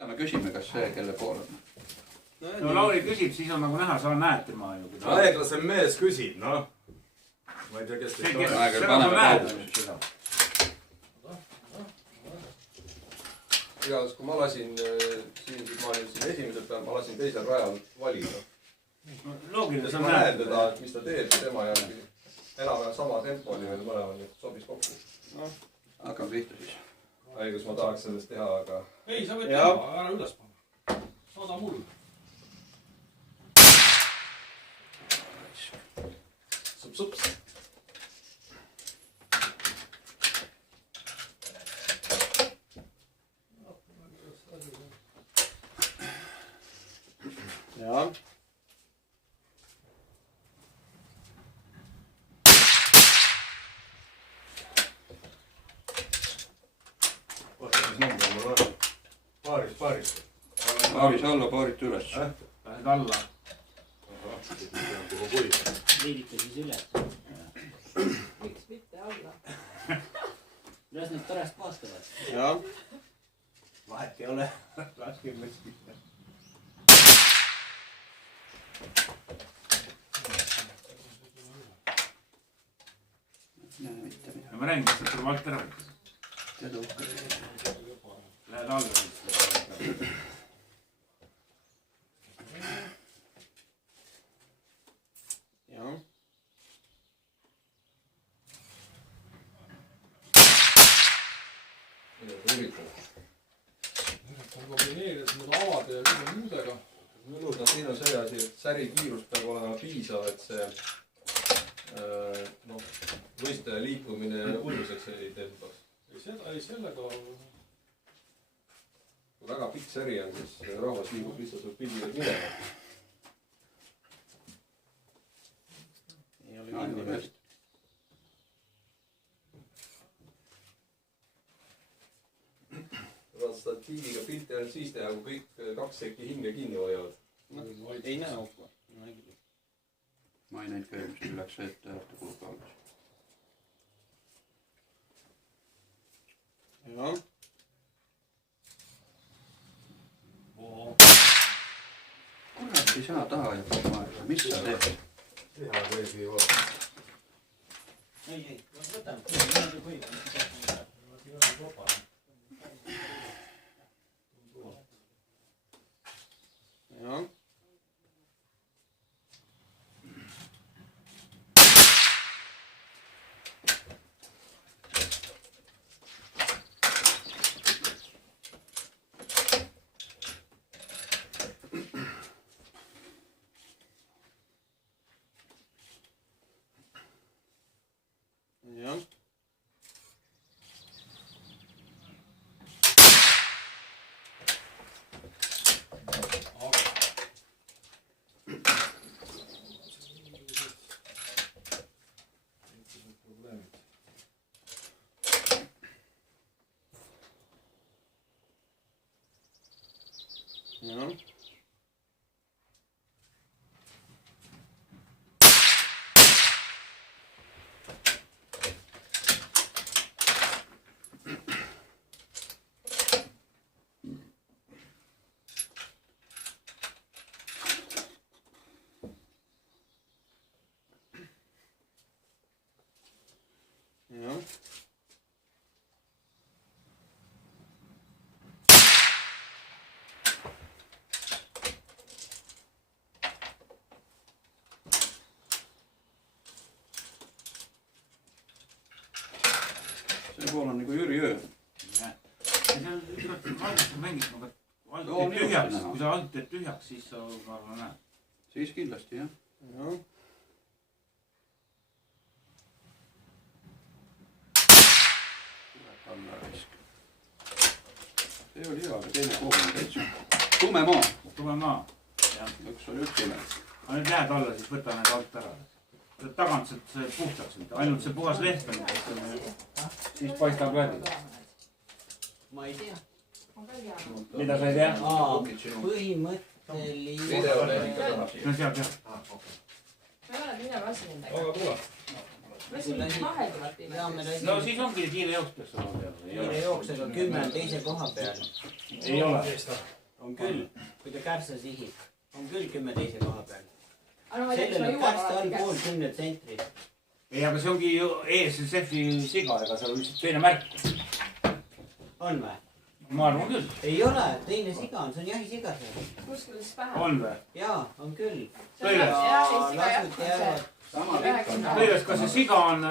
Me küsime, kas see kelle pool on. No Lauri küsib, siis on nagu näha, sa näed tema ju. Aeglasem mees küsib, noh. Ma ei tea, kes teist on. Aeglasem paneme pausi. Igatahes, kui ma lasin siin, ma olin siin esimesel peal, ma lasin teisel rajal valida. Loogiline, sa ma näen teda, et mis ta teeb tema järgi. Enam-vähem sama tempo oli meil mõlemal, nii sobis kokku. Noh, hakkab pihta siis. Haigus ma tahaks sellest teha, aga... Ei, sa võid teha, ära üles panna. Saada mul. Sups. Jaa. Vaata, mis number mul on. Paaris. Paaris alla, paarit üles. Lähed alla. Liidite siis üles. Miks mitte alla? Kuidas need torast vaastavad? Jaa. Vahet ei ole. Laske üles pihta. Ma räägin, et sa valt ära võtta. Tead uhke. Lähed alla. Jaa. Kombineerides nüüd avade ja kõige muudega. Mõnus, no siin on see asi, et säri kiirus peab olema piisav, et see võistleja liikumine ulluseks ei tempaks. Ei sellega... Kui väga pikk säri on, siis rahvas liigub lihtsalt sul pildile minema. Ei ole kinni peast. Vaata seda tiiviga pilti ainult siis teha, kui kõik kaks sekki hinge kinni hoiavad. Ei näe hukka. Ma ei näinud ka eelmist üleks ette äärte kulub alguses. Jaa. Kurat, ei saa taha ja maailma. Mis sa teed? Hea veidi ei vaata. Ei, võtame. Jaa. Jaa. Jaa. Jaa. See pool on nagu Jüri öö. Seal valmistab mängis, aga alt teed tühjaks. Kui sa alt teed tühjaks, siis sa näed. Siis kindlasti, jah. Jaa. Alla risk. See oli hea, aga teine pool on täitsa. Tume maa. Tume maa. Üks oli üks tume. Aga nüüd lähed alla, siis võta need alt ära. Tagant see puhtaks. Ainult see puhas leht on. Siis paistab läbi. Ma ei tea. Mida sa ei tea? Põhimõtteliselt. No seal. Ma ei ole midagi asja nendega. Aga tule. võtsin vahelduvalt ja me pimedaks. no lasime siis ongi kiire jooks peaks olema peal. kiire jooksega 10 on teise koha peal. ei ole. On küll, kui ta kärsa sihib. On küll 10 teise koha peal. aga no ma ei tea, kas ma sellele jõuan kärsta on alati pool kätte. 10 sentrit. ei, aga see ongi ju ESSF-i siga, ega seal on lihtsalt teine märk. On või? ma arvan küll. Ei ole, teine siga on, see on jahisiga see. kuskil siis pähe. on või? Jaa, on küll. Tõeles? jah, Eesti ka lasud jah. jäävad. sama pikk on. Tõeles, kas see siga on